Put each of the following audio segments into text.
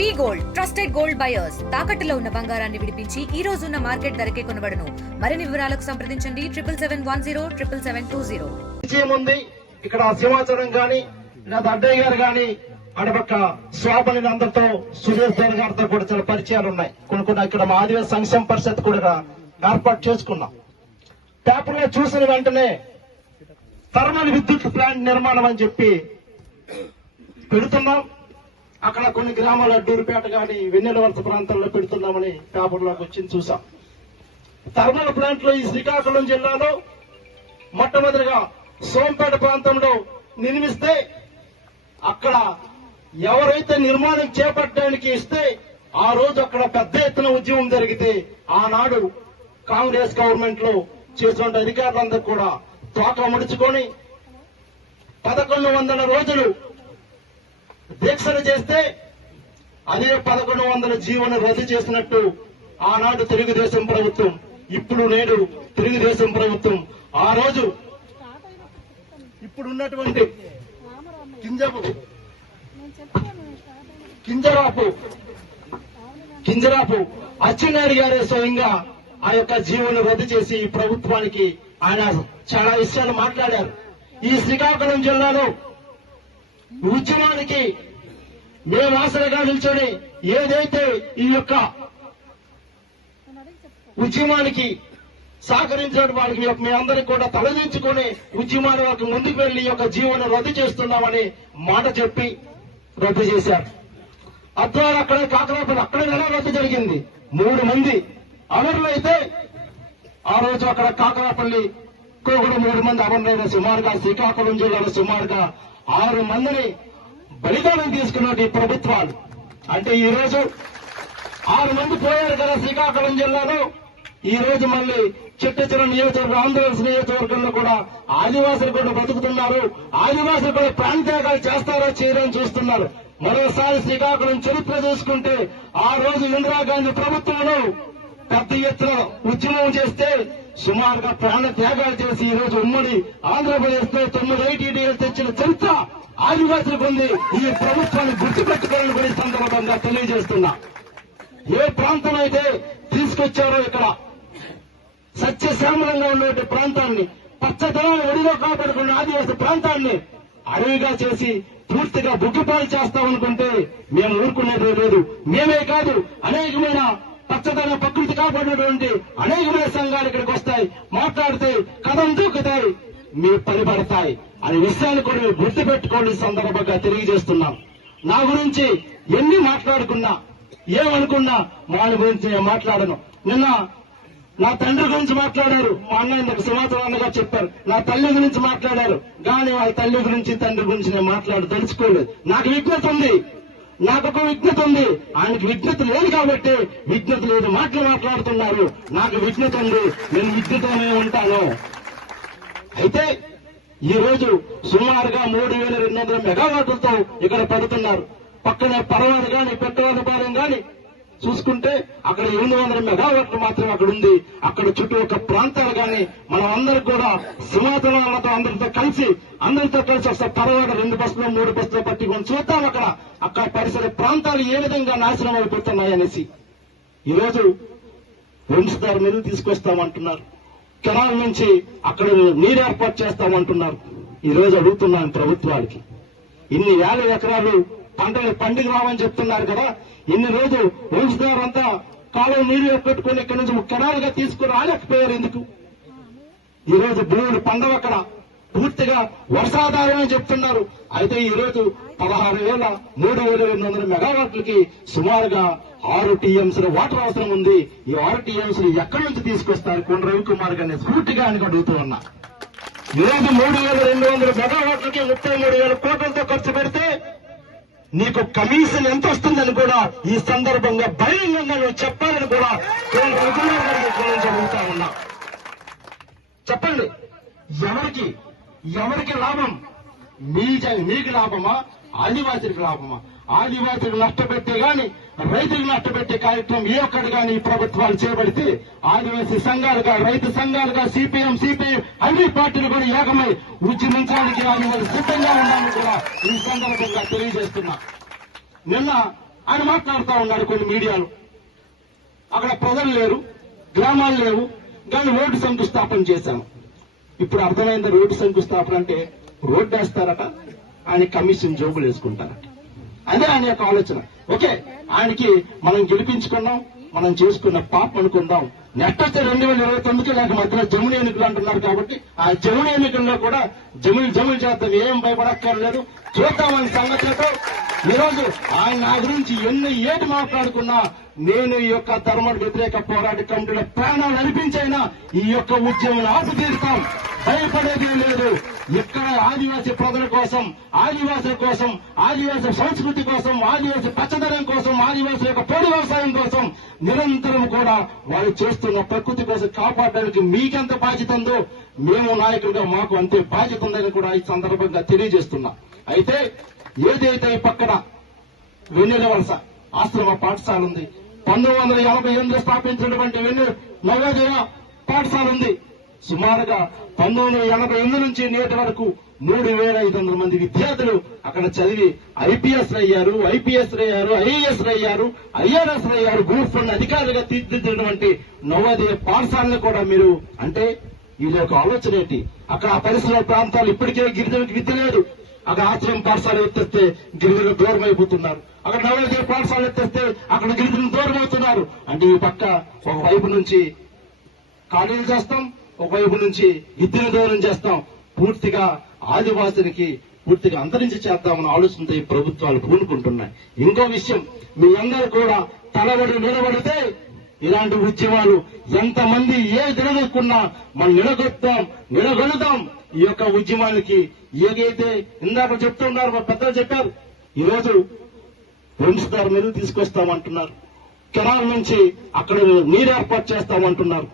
వి gold trusted gold buyers తాకట్టులో ఉన్న బంగారాన్ని విడిపించి ఈ రోజు ఉన్న మార్కెట్ ధరకే కొనబడును. మరిన్ని వివరాలకు సంప్రదించండి 77107720. ఇక్కడ సింహాచలం గాని లేదా అడ్డయ్య గారు గాని అడపక్క శోభని అందరితో సురేష్ దేవ్ గారితో కూడా చాలా పరిచయాలు ఉన్నాయి. కొన్ని ఇక్కడ మా ఆదివాసీ సంక్షేమ పరిషత్ కూడా ఏర్పాటు చేసుకున్నాం. పేపర్లో చూసిన వెంటనే థర్మల్ విద్యుత్ ప్లాంట్ నిర్మాణం అని చెప్పి పెడుతున్నాం. అక్కడ కొన్ని గ్రామాల అడ్డూరుపేట గాని వెన్నెలవలస ప్రాంతాల్లో పెడుతున్నామని పేపర్లోకి వచ్చింది చూసాం. థర్మల్ ప్లాంట్ లో ఈ శ్రీకాకుళం జిల్లాలో మొట్టమొదటిగా సోంపేట ప్రాంతంలో నిర్మిస్తే అక్కడ ఎవరైతే నిర్మాణం చేపట్టడానికి ఇస్తే ఆ రోజు అక్కడ పెద్ద ఎత్తున ఉద్యమం జరిగితే ఆనాడు కాంగ్రెస్ గవర్నమెంట్ లో చేసిన అధికారులందరూ కూడా తోక ముడుచుకొని 1100 రోజులు దీక్షలు చేస్తే అదే 1100 జీవన రద్దు చేసినట్టు ఆనాడు తెలుగుదేశం ప్రభుత్వం, ఇప్పుడు నేడు తెలుగుదేశం ప్రభుత్వం ఆ రోజు ఇప్పుడున్నటువంటి కింజరాపు అచ్చెన్నాయుడు గారే స్వయంగా ఆ యొక్క జీవన రద్దు చేసి ప్రభుత్వానికి ఆయన చాలా విషయాలు మాట్లాడారు. ఈ శ్రీకాకుళం జిల్లాలో ఉద్యమానికి మేము ఆసరగా నిల్చొని ఏదైతే ఈ యొక్క ఉద్యమానికి సహకరించిన వాళ్ళకి మేమందరం కూడా తలదించుకొని ఉద్యమాల వరకు ముందుకు వెళ్లి ఈ యొక్క జీవన రద్దు చేస్తున్నామని మాట చెప్పి రద్దు చేశారు. అద్వారా అక్కడే కాకరాపల్లి అక్కడే ఎలా రద్దు జరిగింది. 3 మంది అమరులు అయితే ఆ రోజు అక్కడ కాకరాపల్లి కూడా 3 మంది అమరులైన సుమారుగా శ్రీకాకుళం జిల్లాలో సుమారుగా 6 మందిని బలిదానం తీసుకున్నట్టు ఈ ప్రభుత్వాలు. అంటే ఈ రోజు 6 మంది పోయారు కదా శ్రీకాకుళం జిల్లాలో. ఈ రోజు మళ్ళీ చిట్టచిర నియోజకవర్గం ఆంధ్రప్రదేశ్ నియోజకవర్గంలో కూడా ఆదివాసులు కూడా బ్రతుకుతున్నారు. ఆదివాసులు కూడా ప్రాంత్యాగాలు చేస్తారో చేయరని చూస్తున్నారు. మరోసారి శ్రీకాకుళం చరిత్ర చూసుకుంటే ఆ రోజు ఇందిరాగాంధీ ప్రభుత్వంలో పెద్ద ఎత్తున ఉద్యమం చేస్తే సుమారుగా ప్రాణ త్యాగాలు చేసి ఈ రోజు ఉమ్మడి ఆంధ్రప్రదేశ్ లో 9 ఐటీడీలు తెచ్చిన చరిత్ర ఆదివాసులకు ఉంది. ఈ ప్రభుత్వాన్ని గుర్తుపెట్టుకోవాలని కూడా ఈ సందర్భంగా తెలియజేస్తున్నా. ఏ ప్రాంతం అయితే తీసుకొచ్చారో ఇక్కడ సత్యశ్యామలంగా ఉండే ప్రాంతాన్ని, పచ్చదనాన్ని ఒడిలో కాపాడుకున్న ఆదివాసీ ప్రాంతాన్ని అడవిగా చేసి పూర్తిగా బుగ్గిపాలు చేస్తామనుకుంటే మేము ఊరుకునేదే లేదు. మేమే కాదు, అనేకమైన పచ్చదనం ప్రకృతి కాపాడినటువంటి అనేకమైన సంఘాలు ఇక్కడికి వస్తాయి, మాట్లాడితే కథం దూకుతాయి, మీరు పనిపడతాయి అనే విషయాన్ని కూడా మీరు గుర్తుపెట్టుకోండి సందర్భంగా తెలియజేస్తున్నాం. నా గురించి ఎన్ని మాట్లాడుకున్నా ఏమనుకున్నా వాళ్ళ గురించి నేను మాట్లాడను. నిన్న నా తండ్రి గురించి మాట్లాడారు, మా అన్న సింహాచలం అన్నగా చెప్పారు. నా తల్లి గురించి మాట్లాడారు, కానీ వాళ్ళ తల్లి గురించి తండ్రి గురించి నేను తెలుసుకోలేదు. నాకు విజ్ఞత ఉంది, నాకొక విజ్ఞత ఉంది. ఆయనకు విజ్ఞత లేదు కాబట్టి విజ్ఞత లేదు మాట్లాడుతున్నారు. నాకు విజ్ఞత ఉంది, నేను విజ్ఞతనే ఉంటాను. అయితే ఈ రోజు సుమారుగా 3200 మెగావాట్లతో ఇక్కడ పడుతున్నారు. పక్కనే పర్వాలు గాని పెట్టవాలపాలెం గాని చూసుకుంటే అక్కడ 800 మెగావాట్లు మాత్రమే అక్కడ ఉంది. అక్కడ చుట్టూ ఒక ప్రాంతాలు గాని మనం అందరికి కూడా సింహాచలాలతో అందరితో కలిసి ఒకసారి పర్వాలు 2 బస్సులు 3 బస్సులు పట్టుకొని చూద్దాం అక్కడ పరిసర ప్రాంతాలు ఏ విధంగా నాశనం అయిపోతున్నాయనేసి. ఈరోజు వంశధార నీళ్లు తీసుకొస్తామంటున్నారు, కెనాల్ నుంచి అక్కడ నీరు ఏర్పాటు చేస్తామంటున్నారు. ఈ రోజు అడుగుతున్నాను ప్రభుత్వానికి, ఇన్ని వేల ఎకరాలు పంటలు పండుగ రావని చెప్తున్నారు కదా, ఇన్ని రోజు వంశధారంతా కాలువ నీరు పెట్టుకుని ఇక్కడి నుంచి కెనాల్గా తీసుకుని రాలేకపోయారు ఎందుకు? ఈ రోజు భూములు పండవ అక్కడ పూర్తిగా వర్షాధారం అని చెప్తున్నారు. అయితే ఈ రోజు 16,3200 మెగావాట్లకి సుమారుగా 6 టీఎంసీల వాటర్ అవసరం ఉంది. ఈ 6 టీఎంసీలు ఎక్కడి నుంచి తీసుకొస్తారు కొండ రవికుమార్ గారిని స్ఫూర్తిగా అని అడుగుతూ ఉన్నా. ఈ రోజు 3,200 మెగావాట్లకి 33,000 కోట్లతో ఖర్చు పెడితే నీకు కమిషన్ ఎంత వస్తుందని కూడా ఈ సందర్భంగా బహిరంగంగా నువ్వు చెప్పాలని కూడా కొండ రవికుమార్ గారికి అడుగుతా ఉన్నా. చెప్పండి, ఎవరికి లాభం? మీకు లాభమా, ఆదివాసులకు లాభమా? ఆదివాసులకు నష్టపెట్టే గాని రైతులకు నష్టపెట్టే కార్యక్రమం ఏ ఒక్కటి గాని ఈ ప్రభుత్వాలు చేపడితే ఆదివాసీ సంఘాలుగా, రైతు సంఘాలుగా, సిపిఎం అన్ని పార్టీలు కూడా ఏకమై ఉద్యమించడానికి ఆదివాసీ సిద్ధంగా ఉండాలని కూడా ఈ సందర్భంగా తెలియజేస్తున్నా. నిన్న ఆయన మాట్లాడుతూ ఉన్నారు కొన్ని మీడియాలు. అక్కడ ప్రజలు లేరు, గ్రామాలు లేవు, కానీ రోడ్డు శంకుస్థాపన చేశాము. ఇప్పుడు అర్థమైంది రోడ్డు శంకుస్థాపన అంటే రోడ్డు వేస్తారట, ఆయన కమిషన్ జోబులు వేసుకుంటారట. అదే ఆయన యొక్క ఆలోచన. ఓకే, ఆయనకి మనం గెలిపించుకున్నాం, మనం చేసుకున్న పాపం అనుకుందాం. నెట్టొచ్చే 2029 లేక మధ్యలో జమున ఎన్నికలు అంటున్నారు కాబట్టి ఆ జమున ఎన్నికల్లో కూడా జములు చేద్దాం, ఏం భయపడక్కర్లేదు, చూద్దామని సంగతితో ఈరోజు ఆయన నా గురించి ఎన్ని ఏటి మాట్లాడుకున్నా నేను ఈ యొక్క ధర్మ వ్యతిరేక పోరాట కమిటీలో ప్రాణాలు అనిపించైనా ఈ యొక్క ఉద్యమం ఆపు తీరుతాం, భయపడేది లేదు. ఇక్కడ ఆదివాసీ ప్రజల కోసం, ఆదివాసుల కోసం, ఆదివాసీ సంస్కృతి కోసం, ఆదివాసీ పచ్చదనం కోసం, ఆదివాసుల యొక్క పొడి వ్యవసాయం కోసం నిరంతరం కూడా వాళ్ళు చేస్తున్న ప్రకృతి కోసం కాపాడడానికి మీకెంత బాధ్యత ఉందో మేము నాయకులుగా మాకు అంతే బాధ్యత ఉందని కూడా ఈ సందర్భంగా తెలియజేస్తున్నా. అయితే ఏదైతే ఈ పక్కన వెన్నెల వలస ఆశ్రమ పాఠశాల ఉంది, 1988 స్థాపించినటువంటి నవోదయ పాఠశాల ఉంది. సుమారుగా 1988 నుంచి నేటి వరకు 3,500 మంది విద్యార్థులు అక్కడ చదివి ఐపీఎస్ అయ్యారు, ఐపీఎస్ అయ్యారు, ఐఏఎస్ అయ్యారు, ఐఆర్ఎస్ అయ్యారు, గ్రూప్ 1 అధికారులుగా తీర్చిదిద్దినటువంటి నవోదయ పాఠశాలను కూడా మీరు అంటే ఇది ఒక ఆలోచన ఏంటి? అక్కడ ఆ పరిసర ప్రాంతాలు ఇప్పటికే గిరిజనులకు విద్య లేదు. అక్కడ ఆశ్రమ పాఠశాల ఎత్తేస్తే గిరిజనులు దూరం అయిపోతున్నారు, అక్కడ నవోదయ పాఠశాల ఎత్తేస్తే అక్కడ గిరిజనులు దూరం అవుతున్నారు. అంటే ఈ పక్క ఒకవైపు నుంచి ఖాళీలు చేస్తాం, ఒకవైపు నుంచి విద్యను దూరం చేస్తాం, పూర్తిగా ఆదివాసులకి పూర్తిగా అంతరించి చేద్దామని ఆలోచనతో ఈ ప్రభుత్వాలు పూనుకుంటున్నాయి. ఇంకో విషయం, మీ అందరూ కూడా తలబడి నిలబడితే ఇలాంటి ఉద్యమాలు ఎంతమంది ఏ నిలదొక్కున్నా మనం నిలగొలుదాం. ఈ యొక్క ఉద్యమానికి ఏదైతే ఇందాక చెప్తున్నారు, మా పెద్దలు చెప్పారు, ఈరోజు వంశధార నీరు తీసుకొస్తామంటున్నారు, కెనాల్ నుంచి అక్కడ నీరు ఏర్పాటు చేస్తామంటున్నారు.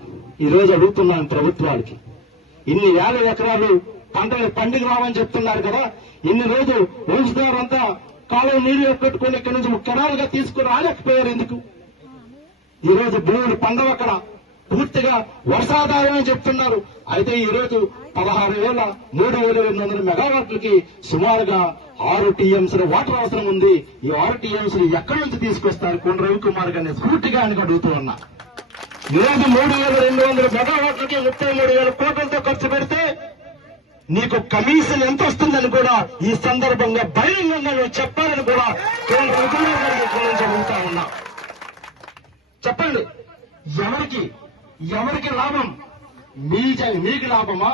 ఈ రోజు అడుగుతున్నాను ప్రభుత్వాలకి, ఇన్ని వేల ఎకరాలు పంటలు పండుగ రావని చెప్తున్నారు కదా, ఇన్ని రోజు వంశధార అంతా కాలువ నీరు పెట్టుకుని ఇక్కడి నుంచి కెనాల్గా తీసుకుని రాలేకపోయారు ఎందుకు? ఈ రోజు భూములు పండవ అక్కడ పూర్తిగా వర్షాధారం అని చెప్తున్నారు. అయితే ఈ రోజు 16,3,800 మెగావాట్లకి సుమారుగా 6 టీఎంసీల వాటర్ అవసరం ఉంది. ఈ 6 టీఎంసీలు ఎక్కడి నుంచి తీసుకొస్తారు? కొండ రవికుమార్ గారిని స్ఫూర్తిగా ఆయనకు అడుగుతూ ఉన్నా. ఈ రోజు 3,200 మెగావాట్లకి 33,000 కోట్లతో ఖర్చు పెడితే నీకు కమిషన్ ఎంత వస్తుందని కూడా ఈ సందర్భంగా బహిరంగంగా నువ్వు చెప్పాలని కూడా కొండ రవికుమార్ గారికి ఇక్కడి నుంచి అడుగుతా ఉన్నా. చెప్పండి, ఎవరికి లాభం? మీకు లాభమా,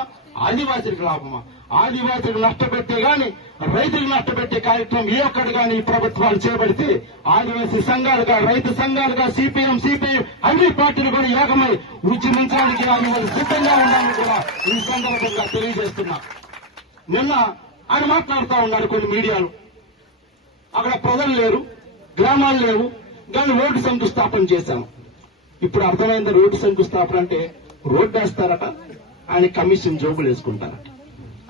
ఆదివాసులకు లాభమా? ఆదివాసులకు నష్టపెట్టే గాని రైతులకు నష్టపెట్టే కార్యక్రమం ఏ ఒక్కటి గాని ఈ ప్రభుత్వాలు చేపడితే ఆదివాసీ సంఘాలుగా, రైతు సంఘాలుగా, సిపిఎం, సిపిఐ అన్ని పార్టీలు కూడా ఏకమై ఉద్యమించడానికి ఆదివాసులు సిద్ధంగా ఉండాలని కూడా ఈ సందర్భంగా తెలియజేస్తున్నా. నిన్న ఆయన మాట్లాడుతూ ఉన్నారు కొన్ని మీడియాలు. అక్కడ ప్రజలు లేరు, గ్రామాలు లేవు, కానీ రోడ్డు శంకుస్థాపన చేశాము. ఇప్పుడు అర్థమైంది రోడ్డు శంకుస్థాపన అంటే రోడ్డు వేస్తారట, ఆయన కమిషన్ జోబులు వేసుకుంటారట.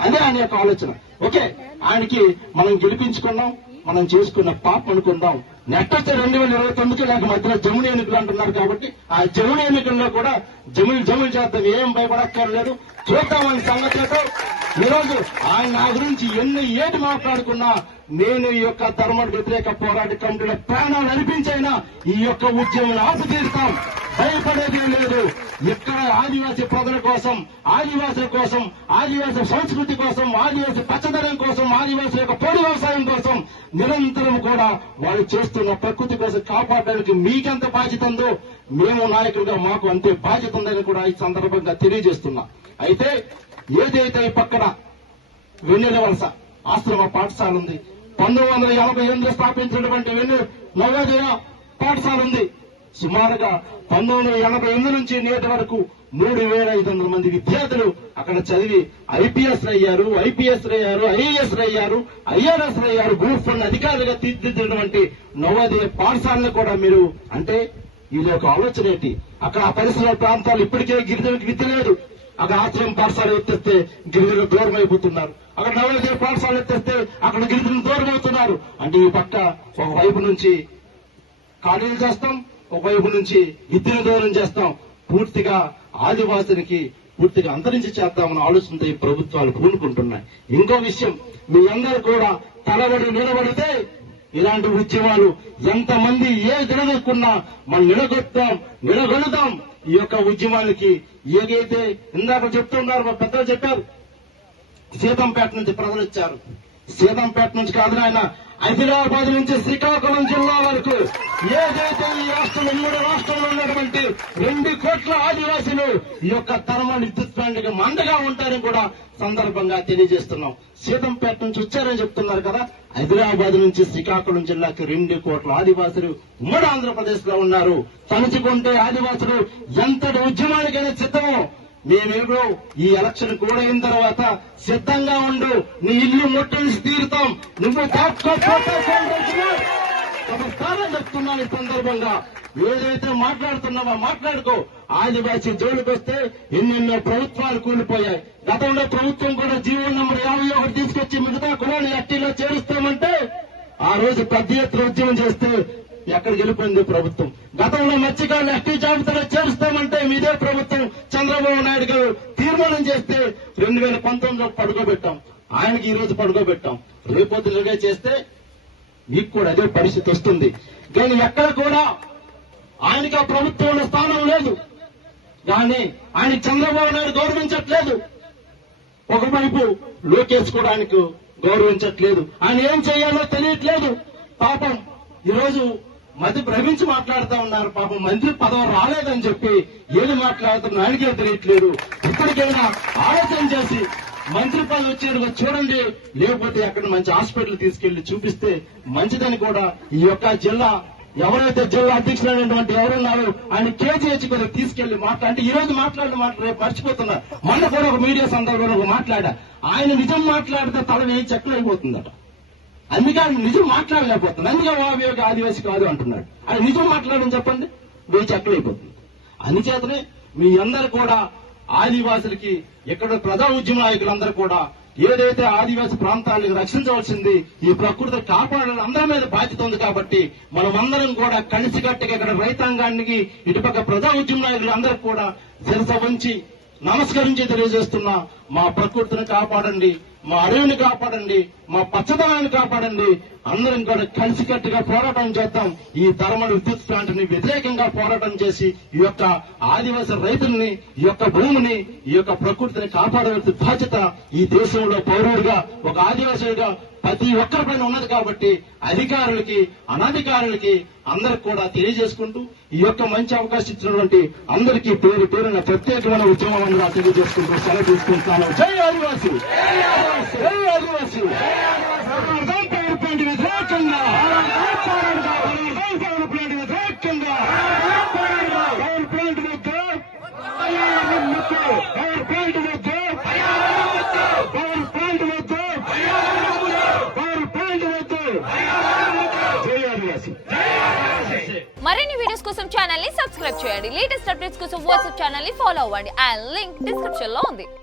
అదే ఆయన యొక్క ఆలోచన. ఓకే, ఆయనకి మనం గెలిపించుకున్నాం, మనం చేసుకున్న పాపం అనుకుందాం. నెట్టొచ్చే 2029 లేక మధ్యలో జమున ఎన్నికలు అంటున్నారు కాబట్టి ఆ జమున ఎన్నికల్లో కూడా జములు చేద్దాం, ఏం భయపడక్కర్లేదు, చూద్దామని సంగతితో ఈరోజు ఆయన నా గురించి ఎన్ని ఏటి మాట్లాడుకున్నా నేను ఈ యొక్క ధర్మ వ్యతిరేక పోరాట కమిటీలో ప్రాణాలు అనిపించైనా ఈ యొక్క ఉద్యమం ఆపు తీరుతాం, భయపడేది లేదు. ఇక్కడ ఆదివాసీ ప్రజల కోసం, ఆదివాసుల కోసం, ఆదివాసీ సంస్కృతి కోసం, ఆదివాసీ పచ్చదనం కోసం, ఆదివాసుల యొక్క పొడి వ్యవసాయం కోసం నిరంతరం కూడా వాళ్ళు చేస్తున్న ప్రకృతి కోసం కాపాడడానికి మీకెంత బాధ్యత ఉందో మేము నాయకులుగా మాకు అంతే బాధ్యత ఉందని కూడా ఈ సందర్భంగా తెలియజేస్తున్నా. అయితే ఏదైతే ఈ పక్కన వెన్నెల వలస ఆశ్రమ పాఠశాల ఉంది, 1988 స్థాపించినటువంటి నవోదయ పాఠశాల ఉంది. సుమారుగా 1988 నుంచి నేటి వరకు 3,500 మంది విద్యార్థులు అక్కడ చదివి ఐపీఎస్ అయ్యారు, ఐపీఎస్ అయ్యారు, ఐఏఎస్ అయ్యారు, ఐఆర్ఎస్ అయ్యారు, గ్రూప్ 1 అధికారులుగా తీర్చిదిద్దినటువంటి నవోదయ పాఠశాలను కూడా మీరు అంటే ఇది ఒక ఆలోచన ఏంటి? అక్కడ ఆ పరిసర ప్రాంతాలు ఇప్పటికే గిరిజనులకు విద్య లేదు. అక్కడ ఆశ్రమ పాఠశాల ఎత్తేస్తే గిరిజనులు దూరం అయిపోతున్నారు, అక్కడ నవోదయ పాఠశాల ఎత్తేస్తే అక్కడ గిరిజనులు దూరం అవుతున్నారు. అంటే ఈ పక్క ఒకవైపు నుంచి ఖాళీలు చేస్తాం, ఒకవైపు నుంచి విద్యను దూరం చేస్తాం, పూర్తిగా ఆదివాసులకి పూర్తిగా అంతరించి చేద్దామని ఆలోచనతో ఈ ప్రభుత్వాలు పూనుకుంటున్నాయి. ఇంకో విషయం, మీ అందరూ కూడా తలబడి నిలబడితే ఇలాంటి ఉద్యమాలు ఎంతమంది ఏ నిలదొక్కున్నా మనం నిలగొడదాం ఈ యొక్క ఉద్యమానికి. ఏదైతే ఇందాక చెప్తున్నారు, మా పెద్దలు చెప్పారు, సీతంపేట నుంచి ప్రజలు వచ్చారు. సీతంపేట నుంచి కాదు నాయన, ఆదిలాబాద్ నుంచి శ్రీకాకుళం జిల్లా వరకు ఏదైతే ఈ రాష్ట్రంలో 3 రాష్ట్రంలో ఉన్నటువంటి 2 కోట్ల ఆదివాసీలు ఈ యొక్క థర్మల్ విద్యుత్ ప్లాంట్కి మండగా ఉంటారని కూడా సందర్భంగా తెలియజేస్తున్నాం. సీతంపేట నుంచి వచ్చారని చెప్తున్నారు కదా, ఆదిలాబాద్ నుంచి శ్రీకాకుళం జిల్లాకి 2 కోట్ల ఆదివాసులు ఉమ్మడి ఆంధ్రప్రదేశ్ లో ఉన్నారు. తలుచుకుంటే ఆదివాసులు ఎంతటి ఉద్యమానికైనా సిద్ధమో. మేమేమో ఈ ఎలక్షన్ కూడా అయిన తర్వాత సిద్ధంగా ఉండు, నీ ఇల్లు ముట్టని తీరుతాం, నువ్వు చెప్తున్నాను. ఈ సందర్భంగా ఏదైతే మాట్లాడుతున్నావో మాట్లాడుకో. ఆదివాసీ జోలికి వస్తే ఎన్నెన్నో ప్రభుత్వాలు కూలిపోయాయి. గతంలో ప్రభుత్వం కూడా జీవో నంబర్ 51 తీసుకొచ్చి మిగతా కులాన్ని ఎస్టీలో చేరుస్తామంటే ఆ రోజు పెద్ద ఎత్తున ఉద్యమం చేస్తే ఎక్కడికి వెళ్ళిపోయింది ప్రభుత్వం. గతంలో మత్స్యకారులు ఎస్టీ జాబితాలో చేరుస్తామంటే మీదే ప్రభుత్వం చంద్రబాబు నాయుడు గారు తీర్మానం చేస్తే 2019లో పడుకోబెట్టాం. ఆయనకి ఈ రోజు పడుకోబెట్టాం. రేపొద్దులుగా చేస్తే మీకు కూడా అదే పరిస్థితి వస్తుంది. కానీ ఎక్కడ కూడా ఆయనకి ఆ ప్రభుత్వంలో స్థానం లేదు. కానీ ఆయన చంద్రబాబు నాయుడు గౌరవించట్లేదు. ఒకవైపు లోకేష్ కూడా ఆయనకు గౌరవించట్లేదు. ఆయన ఏం చేయాలో తెలియట్లేదు. పాపం ఈరోజు మధ్య భ్రమించి మాట్లాడుతూ ఉన్నారు. పాపం మంత్రి పదవి రాలేదని చెప్పి ఏది మాట్లాడుతున్నా ఆయనకే తెలియట్లేదు. ఇప్పటికైనా ఆలోచన చేసి మంత్రి పదవి వచ్చేది చూడండి, లేకపోతే అక్కడ మంచి హాస్పిటల్ తీసుకెళ్లి చూపిస్తే మంచిదని కూడా ఈ యొక్క జిల్లా ఎవరైతే జిల్లా అధ్యక్షులైనటువంటి ఎవరున్నారో ఆయన కేజీహెచ్ కూడా తీసుకెళ్లి మాట్లాడి ఈ రోజు మాట్లాడిన మాట రేపు మర్చిపోతున్నారు. మొన్న కూడా ఒక మీడియా సందర్భంలో మాట్లాడా, ఆయన నిజం మాట్లాడితే తల వేయి చెక్కలు అయిపోతుందట. అందుకే ఆయన నిజం మాట్లాడలేకపోతుంది. అందుకే వావేక ఆదివాసి కాదు అంటున్నాడు. ఆయన నిజం మాట్లాడని చెప్పండి, వేయి చెక్కలు అయిపోతుంది. అందుచేతనే మీ అందరు కూడా ఆదివాసులకి ఇక్కడ ప్రజా ఉద్యమ నాయకులందరూ కూడా ఏదైతే ఆదివాసీ ప్రాంతాలను రక్షించవలసింది, ఈ ప్రకృతి కాపాడాలని అందరి మీద బాధ్యత ఉంది. కాబట్టి మనం అందరం కూడా కలిసికట్టుగా ఇక్కడ రైతాంగానికి ఇటుపక్క ప్రజా ఉద్యమ నాయకులు అందరూ కూడా శిరస వంచి నమస్కరించి తెలియజేస్తున్నా, మా ప్రకృతిని కాపాడండి, మా అడవిని కాపాడండి, మా పచ్చదనాన్ని కాపాడండి. అందరం కూడా కలిసికట్టుగా పోరాటం చేద్దాం. ఈ థర్మల్ విద్యుత్ ప్లాంట్ ని వ్యతిరేకంగా పోరాటం చేసి ఈ యొక్క ఆదివాసీ రైతుల్ని, ఈ యొక్క భూమిని, ఈ యొక్క ప్రకృతిని కాపాడవలసిన బాధ్యత ఈ దేశంలో పౌరుడిగా, ఒక ఆదివాసీగా ప్రతి ఒక్కరిపైన ఉన్నది. కాబట్టి అధికారులకి, అనధికారులకి అందరికి కూడా తెలియజేసుకుంటూ ఈ యొక్క మంచి అవకాశం ఇచ్చినటువంటి అందరికీ పేరు పేరున ప్రత్యేకమైన ఉద్యమం తెలియజేసుకుంటూ సెలవు తీసుకుంటాను. జై ఆదివాసీ, జై ఆదివాసీ. పవర్ ప్లాంట్ వ్యతిరేకంగా, పవర్ ప్లాంట్ వ్యతిరేకంగా, పవర్ ప్లాంట్ వద్ద, పవర్ ప్లాంట్ వద్ద, పవర్ ప్లాంట్ వద్ద, పవర్ ప్లాంట్ వద్ద. జై ఆదివాసీ. మరిన్ని వీడియోస్ కోసం ఛానల్ ని సబ్స్క్రైబ్ చేయండి. లేటెస్ట్ అప్డేట్స్ కోసం వాట్సాప్ ఛానల్ ని ఫాలో అవ్వండి. అండ్ లింక్ డిస్క్రిప్షన్ లో ఉంది.